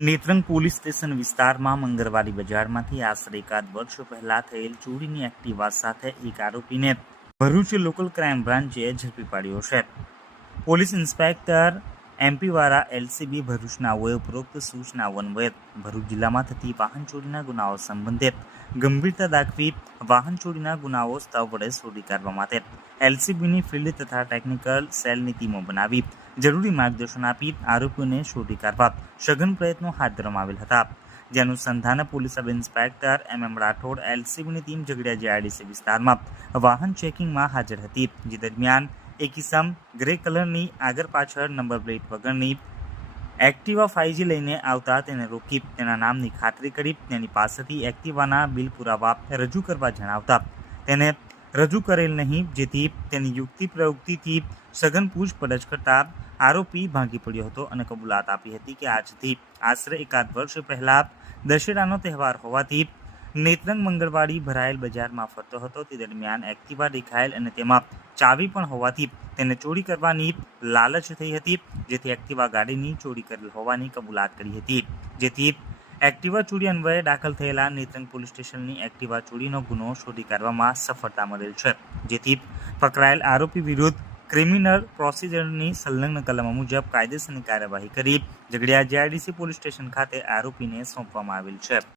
Netrang police station વિસ્તારમાં મંગળવારી બજારમાંથી આશરે એકાદ વર્ષ પહેલા થયેલ ચોરીની એક્ટિવા સાથે એક આરોપીને ભરૂચ લોકલ ક્રાઇમ બ્રાન્ચે ઝડપી પાડ્યો છે. પોલીસ ઇન્સ્પેક્ટર એમપીવાળા એલસીબી ભરૂચનાઓએ ઉપરોક્ત સૂચના અન્વયે ભરૂચ જિલ્લામાં થતી વાહન ચોરીના ગુનાઓ સંબંધિત ગંભીરતા દાખવી વાહન ચોરીના ગુનાઓ સ્થળ વડે શોધી કાઢવા માટે એલસીબીની ફિલ્ડ તથા ટેકનિકલ સેલની ટીમો બનાવી જરૂરી માર્ગદર્શન આપી આરોપીઓને શોધી કાઢવા સઘન પ્રયત્નો હાથ ધરવામાં આવેલ હતા. જેનું સંધાન police sub inspector M M Rathod એલસીબીની team Jhagadia GIDC વિસ્તારમાં વાહન ચેકિંગમાં હાજર હતી. જે દરમિયાન એક ઇસમ ગ્રે કલરની આગળ પાછળ નંબર પ્લેટ વગરની એક્ટિવા ફાઈવજી લઈને આવતા તેને રોકી તેના નામની ખાતરી કરી તેની પાસેથી એક્ટિવાના બિલ પુરાવા રજૂ કરવા જણાવતા. તેને રજૂ કરેલ નહીં, જેથી તેની યુક્તિ પ્રયુક્તિથી સઘન પૂછપરછ કરતા આરોપી ભાંગી પડ્યો હતો અને કબૂલાત આપી હતી કે આજથી આશરે એકાદ વર્ષ પહેલાં દશેરાનો તહેવાર હોવાથી નેત્રંગ મંગળવાડી ભરાયેલ બજારમાં ફરતો હતો. તે દરમિયાન એક્ટિવા દેખાયેલ અને તેમાં ચાવી પણ હોવાથી તેને ચોરી કરવાની લાલચ થઈ હતી. જેથી એક્ટિવા ગાડીની ચોરી કરેલ હોવાની કબૂલાત કરી હતી. જેથી એક્ટિવા ચોરી અન્વયે દાખલ થયેલા નેત્રંગ પોલીસ સ્ટેશનની એક્ટિવા ચોરીનો ગુનો શોધી કાઢવામાં સફળતા મળેલ છે. જેથી પકડાયેલ આરોપી વિરુદ્ધ ક્રિમિનલ પ્રોસિજરની સંલગ્ન કલમો મુજબ કાયદેસરની કાર્યવાહી કરી. ઝઘડિયા જીઆઈડીસી પોલીસ સ્ટેશન ખાતે આરોપીને સોંપવામાં આવેલ છે.